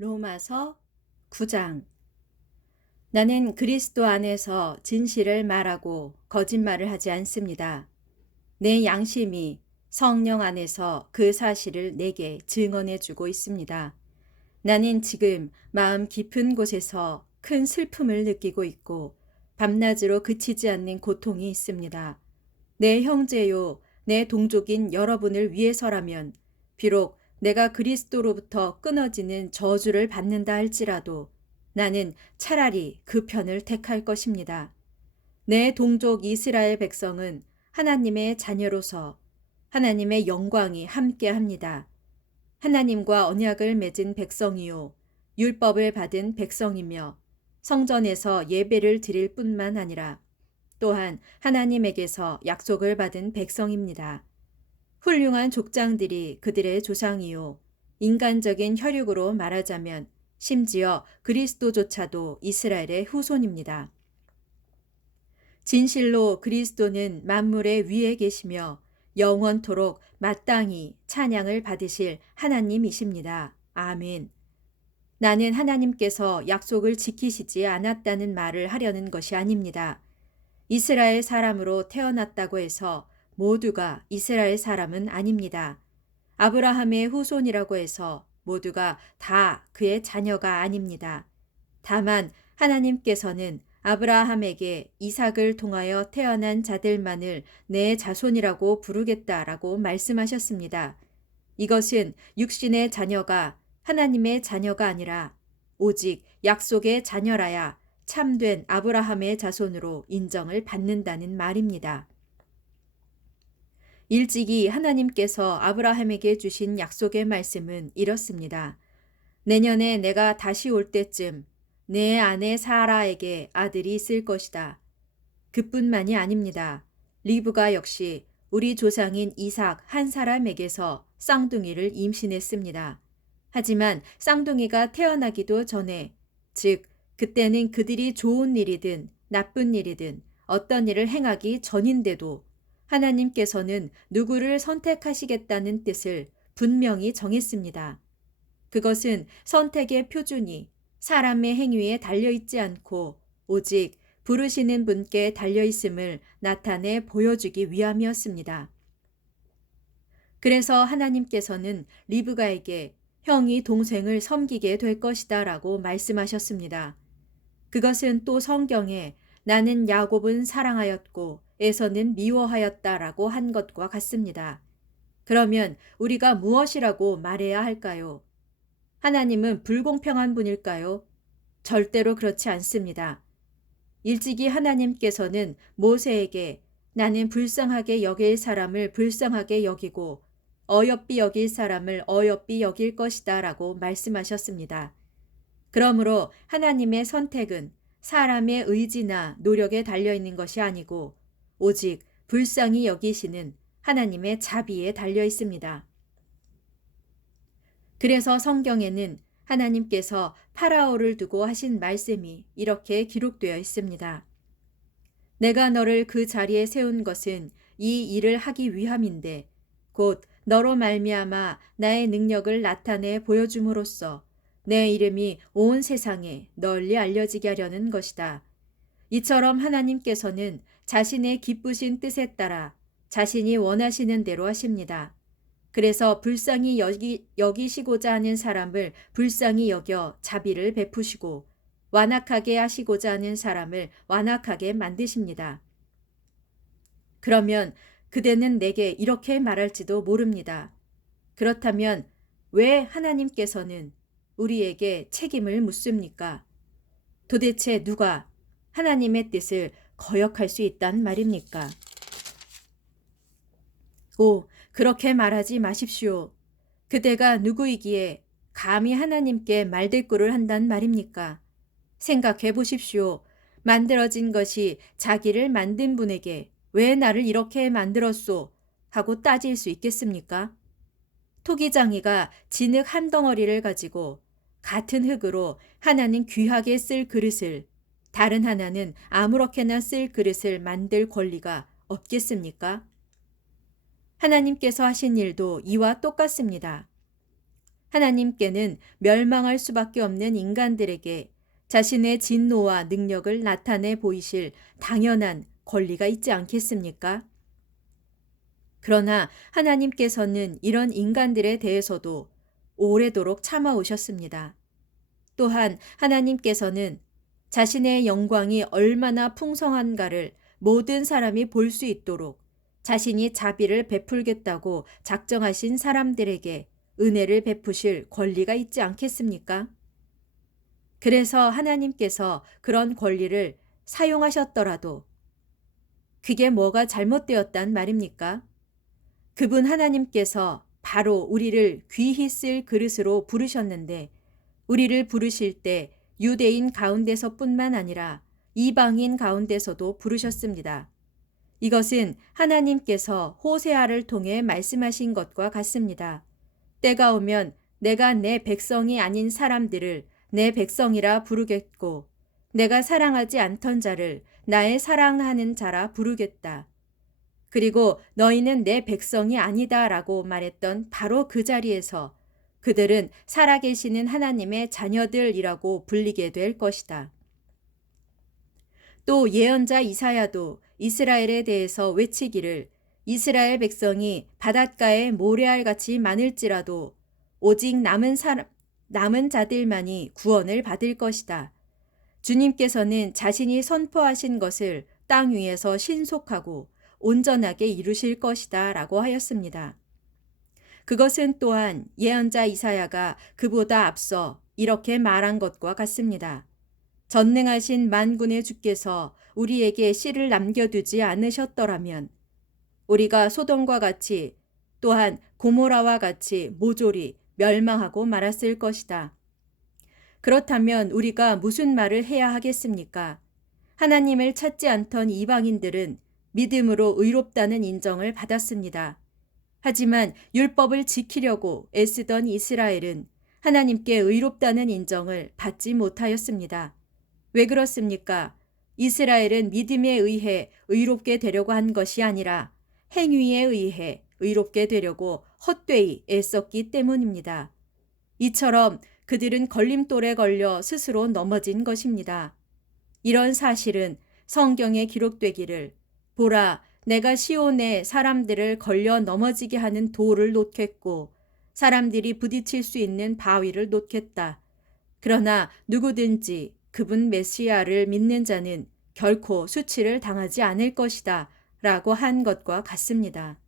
로마서 9장. 나는 그리스도 안에서 진실을 말하고 거짓말을 하지 않습니다. 내 양심이 성령 안에서 그 사실을 내게 증언해 주고 있습니다. 나는 지금 마음 깊은 곳에서 큰 슬픔을 느끼고 있고 밤낮으로 그치지 않는 고통이 있습니다. 내 형제요, 내 동족인 여러분을 위해서라면 비록 내가 그리스도로부터 끊어지는 저주를 받는다 할지라도 나는 차라리 그 편을 택할 것입니다. 내 동족 이스라엘 백성은 하나님의 자녀로서 하나님의 영광이 함께합니다. 하나님과 언약을 맺은 백성이요, 율법을 받은 백성이며 성전에서 예배를 드릴 뿐만 아니라 또한 하나님에게서 약속을 받은 백성입니다. 훌륭한 족장들이 그들의 조상이요, 인간적인 혈육으로 말하자면 심지어 그리스도조차도 이스라엘의 후손입니다. 진실로 그리스도는 만물의 위에 계시며 영원토록 마땅히 찬양을 받으실 하나님이십니다. 아멘. 나는 하나님께서 약속을 지키시지 않았다는 말을 하려는 것이 아닙니다. 이스라엘 사람으로 태어났다고 해서 모두가 이스라엘 사람은 아닙니다. 아브라함의 후손이라고 해서 모두가 다 그의 자녀가 아닙니다. 다만 하나님께서는 아브라함에게 이삭을 통하여 태어난 자들만을 내 자손이라고 부르겠다라고 말씀하셨습니다. 이것은 육신의 자녀가 하나님의 자녀가 아니라 오직 약속의 자녀라야 참된 아브라함의 자손으로 인정을 받는다는 말입니다. 일찍이 하나님께서 아브라함에게 주신 약속의 말씀은 이렇습니다. 내년에 내가 다시 올 때쯤 내 아내 사라에게 아들이 있을 것이다. 그뿐만이 아닙니다. 리브가 역시 우리 조상인 이삭 한 사람에게서 쌍둥이를 임신했습니다. 하지만 쌍둥이가 태어나기도 전에, 즉 그때는 그들이 좋은 일이든 나쁜 일이든 어떤 일을 행하기 전인데도 하나님께서는 누구를 선택하시겠다는 뜻을 분명히 정했습니다. 그것은 선택의 표준이 사람의 행위에 달려있지 않고 오직 부르시는 분께 달려있음을 나타내 보여주기 위함이었습니다. 그래서 하나님께서는 리브가에게 형이 동생을 섬기게 될 것이다 라고 말씀하셨습니다. 그것은 또 성경에 나는 야곱은 사랑하였고 에서는 미워하였다 라고 한 것과 같습니다. 그러면 우리가 무엇이라고 말해야 할까요? 하나님은 불공평한 분일까요? 절대로 그렇지 않습니다. 일찍이 하나님께서는 모세에게 나는 불쌍하게 여길 사람을 불쌍하게 여기고 어여삐 여길 사람을 어여삐 여길 것이다 라고 말씀하셨습니다. 그러므로 하나님의 선택은 사람의 의지나 노력에 달려있는 것이 아니고 오직 불쌍히 여기시는 하나님의 자비에 달려 있습니다. 그래서 성경에는 하나님께서 파라오를 두고 하신 말씀이 이렇게 기록되어 있습니다. 내가 너를 그 자리에 세운 것은 이 일을 하기 위함인데 곧 너로 말미암아 나의 능력을 나타내 보여줌으로써 내 이름이 온 세상에 널리 알려지게 하려는 것이다. 이처럼 하나님께서는 자신의 기쁘신 뜻에 따라 자신이 원하시는 대로 하십니다. 그래서 불쌍히 여기시고자 하는 사람을 불쌍히 여겨 자비를 베푸시고 완악하게 하시고자 하는 사람을 완악하게 만드십니다. 그러면 그대는 내게 이렇게 말할지도 모릅니다. 그렇다면 왜 하나님께서는 우리에게 책임을 묻습니까? 도대체 누가 하나님의 뜻을 거역할 수 있단 말입니까? 오, 그렇게 말하지 마십시오. 그대가 누구이기에 감히 하나님께 말대꾸를 한단 말입니까? 생각해 보십시오. 만들어진 것이 자기를 만든 분에게 왜 나를 이렇게 만들었소? 하고 따질 수 있겠습니까? 토기장이가 진흙 한 덩어리를 가지고 같은 흙으로 하나는 귀하게 쓸 그릇을 다른 하나는 아무렇게나 쓸 그릇을 만들 권리가 없겠습니까? 하나님께서 하신 일도 이와 똑같습니다. 하나님께는 멸망할 수밖에 없는 인간들에게 자신의 진노와 능력을 나타내 보이실 당연한 권리가 있지 않겠습니까? 그러나 하나님께서는 이런 인간들에 대해서도 오래도록 참아오셨습니다. 또한 하나님께서는 자신의 영광이 얼마나 풍성한가를 모든 사람이 볼 수 있도록 자신이 자비를 베풀겠다고 작정하신 사람들에게 은혜를 베푸실 권리가 있지 않겠습니까? 그래서 하나님께서 그런 권리를 사용하셨더라도 그게 뭐가 잘못되었단 말입니까? 그분 하나님께서 바로 우리를 귀히 쓸 그릇으로 부르셨는데 우리를 부르실 때 유대인 가운데서뿐만 아니라 이방인 가운데서도 부르셨습니다. 이것은 하나님께서 호세아를 통해 말씀하신 것과 같습니다. 때가 오면 내가 내 백성이 아닌 사람들을 내 백성이라 부르겠고 내가 사랑하지 않던 자를 나의 사랑하는 자라 부르겠다. 그리고 너희는 내 백성이 아니다 라고 말했던 바로 그 자리에서 그들은 살아계시는 하나님의 자녀들이라고 불리게 될 것이다. 또 예언자 이사야도 이스라엘에 대해서 외치기를 이스라엘 백성이 바닷가에 모래알같이 많을지라도 오직 남은 자들만이 구원을 받을 것이다. 주님께서는 자신이 선포하신 것을 땅 위에서 신속하고 온전하게 이루실 것이다 라고 하였습니다. 그것은 또한 예언자 이사야가 그보다 앞서 이렇게 말한 것과 같습니다. 전능하신 만군의 주께서 우리에게 씨를 남겨두지 않으셨더라면 우리가 소돔과 같이 또한 고모라와 같이 모조리 멸망하고 말았을 것이다. 그렇다면 우리가 무슨 말을 해야 하겠습니까? 하나님을 찾지 않던 이방인들은 믿음으로 의롭다는 인정을 받았습니다. 하지만 율법을 지키려고 애쓰던 이스라엘은 하나님께 의롭다는 인정을 받지 못하였습니다. 왜 그렇습니까? 이스라엘은 믿음에 의해 의롭게 되려고 한 것이 아니라 행위에 의해 의롭게 되려고 헛되이 애썼기 때문입니다. 이처럼 그들은 걸림돌에 걸려 스스로 넘어진 것입니다. 이런 사실은 성경에 기록되기를 보라, 내가 시온에 사람들을 걸려 넘어지게 하는 돌을 놓겠고 사람들이 부딪힐 수 있는 바위를 놓겠다. 그러나 누구든지 그분 메시아를 믿는 자는 결코 수치를 당하지 않을 것이다 라고 한 것과 같습니다.